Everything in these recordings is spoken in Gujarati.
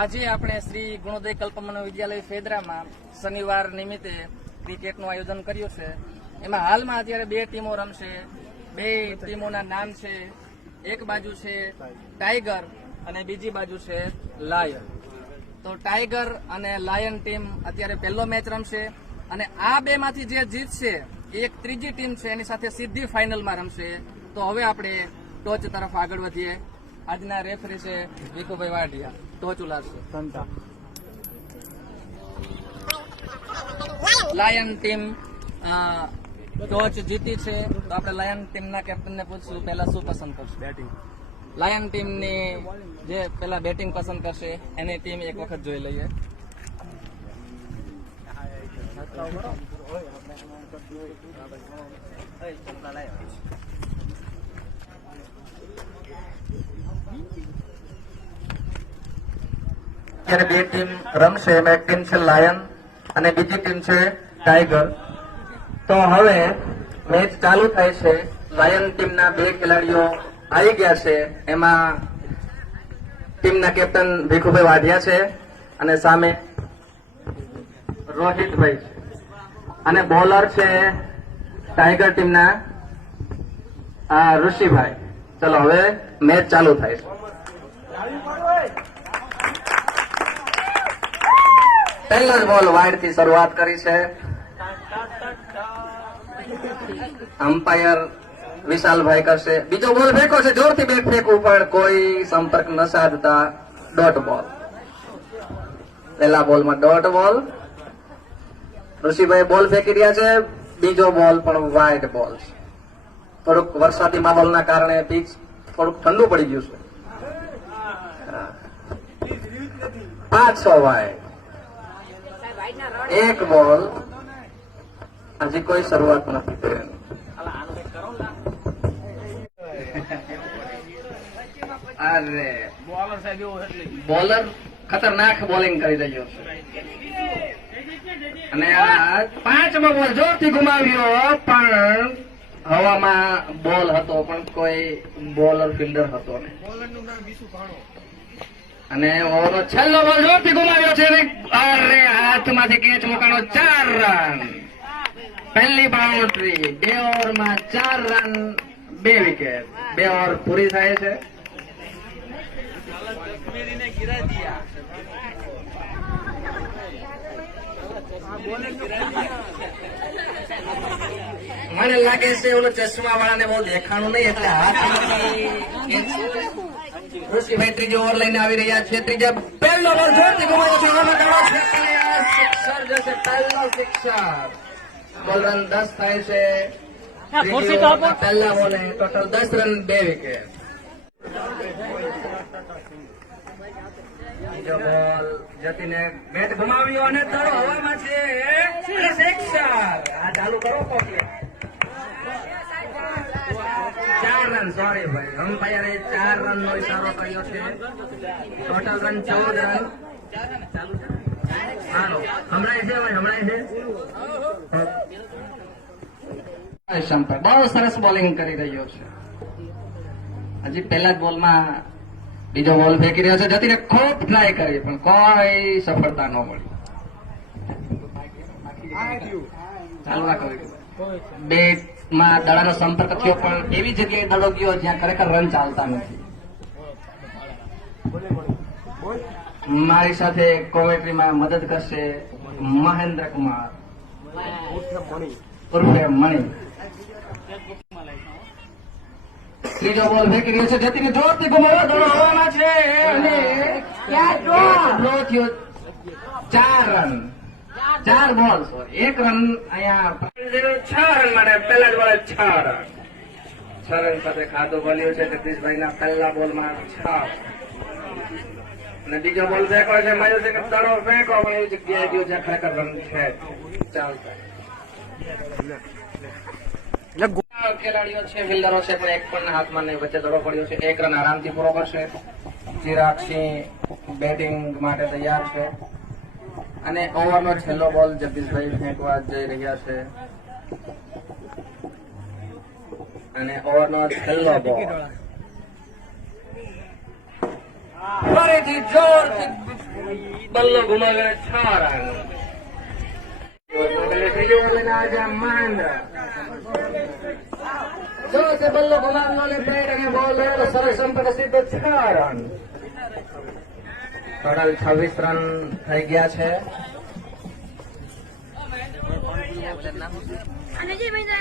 આજે આપણે શ્રી ગુણોદય કલ્પમનો વિદ્યાલય ફેદરામાં શનિવાર નિમિત્તે ક્રિકેટનું આયોજન કર્યું છે. એમાં હાલમાં અત્યારે બે ટીમો રમશે. બે ટીમોના નામ છે, એક બાજુ છે ટાઈગર અને બીજી બાજુ છે લાયન. તો ટાઈગર અને લાયન ટીમ અત્યારે પહેલો મેચ રમશે અને આ બે માંથી જે જીતશે એક ત્રીજી ટીમ છે એની સાથે સીધી ફાઇનલમાં રમશે. તો હવે આપણે ટોચ તરફ આગળ વધીએ. આજના રેફરી છે વિકુભાઈ વાઢિયા. ટોચ ઉલાડશે લાયન ટીમ ટોચ જીતી છે. તો આપણે લાયન ટીમના કેપ્ટનને પૂછશું પહેલા શું પસંદ કરશે. બેટિંગ. લાયન ટીમની જે પહેલા બેટિંગ પસંદ કરશે એની ટીમ એક વખત જોઈ લઈએ. અત્યારે બે ટીમ રમશે. એમાં એક ટીમ છે લાયન અને બીજી ટીમ છે ટાઈગર. તો હવે મેચ ચાલુ થાય છે. લાયન ટીમના બે ખેલાડીઓ આવી ગયા છે. એમાં ટીમના કેપ્ટન ભીખુભાઈ વાઢિયા છે અને સામે રોહિતભાઈ છે અને બોલર છે ટાઈગર ટીમના ઋષિભાઈ. ચલો હવે મેચ ચાલુ થાય છે. પહેલો જ બોલ વાઇડ થી શરૂઆત કરી છે. અમ્પાયર વિશાલભાઈ કરશે. બીજો બોલ ફેંકો છે, જોરથી બેટ ફેંકવું પણ કોઈ સંપર્ક ન સાધતા ડોટ બોલ. પહેલા બોલમાં ડોટ બોલ. ઋષિભાઈ બોલ ફેંકી રહ્યા છે. બીજો બોલ પણ વાઇડ બોલ છે. થોડુંક વરસાદી માહોલના કારણે પીચ થોડુંક ઠંડુ પડી ગયું છે. 500 વાઇડ. એક બોલ. હજી કોઈ શરૂઆત નથી કરી. અરે બોલર ખતરનાક બોલિંગ કરી રહ્યો છે અને આ 5મો બોલ જોરથી ગુમાવ્યો પણ હવામાં બોલ હતો પણ કોઈ બોલર ફિલ્ડર હતો નહીં. અને ઓવરનો છેલ્લો બોલ જોરથી ગુમાવ્યો છે. અરે હાથમાંથી કેચ મુકાણો. 4 રન. પહેલી બાઉન્ડ્રી. 2 ઓવરમાં 4 રન, 2 વિકેટ. 2 ઓવર પૂરી થાય છે. મને લાગે છે ઓલો ચશ્મા વાળાને બહુ દેખાણું નહીં એટલે હાથમાંથી ઋષિભાઈ ત્રીજો ઓવર લઈને આવી રહ્યા છે. ત્રીજા પહેલો બોલ જોરથી ગુમાવ્યો છે. સિક્સર જશે. પહેલો સિક્સર. બોલ રન 10 થાય છે. પહેલા બોલે ટોટલ 10 રન, 2 વિકેટ. બીજો બોલ જતીને બેટ ગુમાવ્યો અને દડો હવામાં છે. સિક્સર. આ ચાલુ કરો કોકી. 4 રન. સોરી ભાઈ, અમ્પાયરે 4 રનનો ઇશારો કર્યો છે. Total run 14 run. ચાલુ છે. હાલો હમણાં છે ભાઈ, હમણાં છે. બહુ સરસ બોલિંગ કરી રહ્યો છે. હજી પહેલા જ બોલમાં બીજો બોલ ફેંકી રહ્યો છે. જતીને ખૂબ ટ્રાય કરી પણ કોઈ સફળતા ન મળી. ચાલુ રાખો. બેટમાં દડાનો સંપર્ક થયો પણ એવી જગ્યાએ દડો ગયો જ્યાં ખરેખર રન ચાલતા નથી. મારી સાથે કોમેન્ટ્રીમાં મદદ કરશે મહેન્દ્ર કુમાર ઉર્ફે મણી. ત્રીજો બોલ ફેંકી રહ્યો છે. જતીને જોરથી ગુમાવ્યો. દડો હવામાં છે અને ડ્રો થયો. 4 રન. 4 બોલ. 1 રન અહીંયા 6 રન માટે પહેલા જ બોલે 6 રન. 6 રન સાથે ખાધું બોલ્યું છે જગદીશભાઈના પહેલા બોલમાં 6. અને બીજો બોલ ફેંકો છે મયુરસિંહ. દડો ફેંકો એવી જગ્યાએ ગયો જ્યાં ખરેખર રન છે. ચાલતા ખેલાડીઓ છે, ફિલ્ડરો છે પણ એક પણ હાથમાં નહીં. વચ્ચે દડો પડ્યો છે. 1 રન આરામથી પૂરો કરશે. ચિરાગસિંહ બેટિંગ માટે તૈયાર છે અને ઓવરનો છેલ્લો બોલ જગદીશભાઈ ફેંકવા જઈ રહ્યા છે અને ઓવરનો છેલ્લો બોલ ફરીથી જોરથી બલ્લો ઘુમાવીને 6 રન. ત્રીજો ઓવર લઈને આવે છે મહેન્દ્ર. જો તે બલ્લો ઘુમાવેલો ને પેટ અને બોલ તો સરસ સંપર્ક સીધો 6 રન. ટોટલ 26 રન થઈ ગયા છે.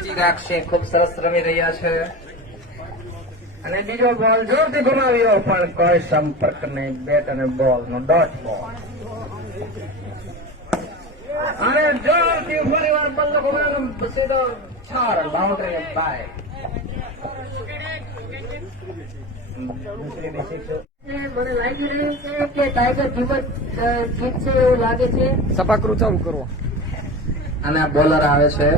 ચિરાગસિંહ ખૂબ સરસ રમી રહ્યા છે અને બીજો બોલ જોરથી ગુમાવ્યો પણ કોઈ સંપર્ક નહીં. બેટ અને બોલ નો ડોટ બોલ અને જોરથી ફરીવાર બલ્લો ગુમાવ્યો સીધો 6 રન. Boundary by. મને લાગી રહ્યું છે કે ટાઈગર જીતશે એવું લાગે છે. સપાકરું ચાલુ કરો. અને આ બોલર આવે છે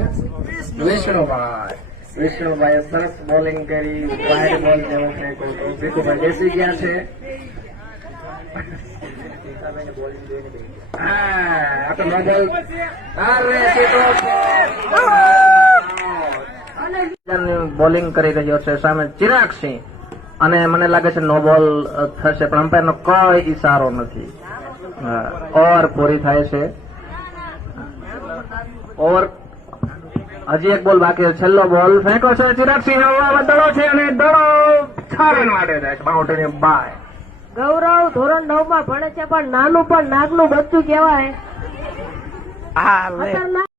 વિષ્ણુભાઈ. વિષ્ણુભાઈએ સરસ બોલિંગ કરી. વાઇડ બોલ જેવો ફેંકો તો ભીખુભાઈ બેસી ગયા છે. આ તો નો બોલ. અરે બોલિંગ કરી રહ્યો છે સામે ચિરાગસિંહ અને મને લાગે છે નો બોલ થશે પણ અમ્પાયરનો કોઈ ઈશારો નથી. ઓવર પૂરી થાય છે. ઓવર હજી એક બોલ બાકી છે. છેલ્લો બોલ ફેંકો છે ચિરાગસિંહ. હવામાં દડો છે અને દડો 6 રન માટે જાય છે. Boundary by. ગૌરવ ધોરણ 9 માં ભણે છે પણ નાનું પણ નાગનું બચ્ચું કહેવાય. હા, લે. ખતરનાક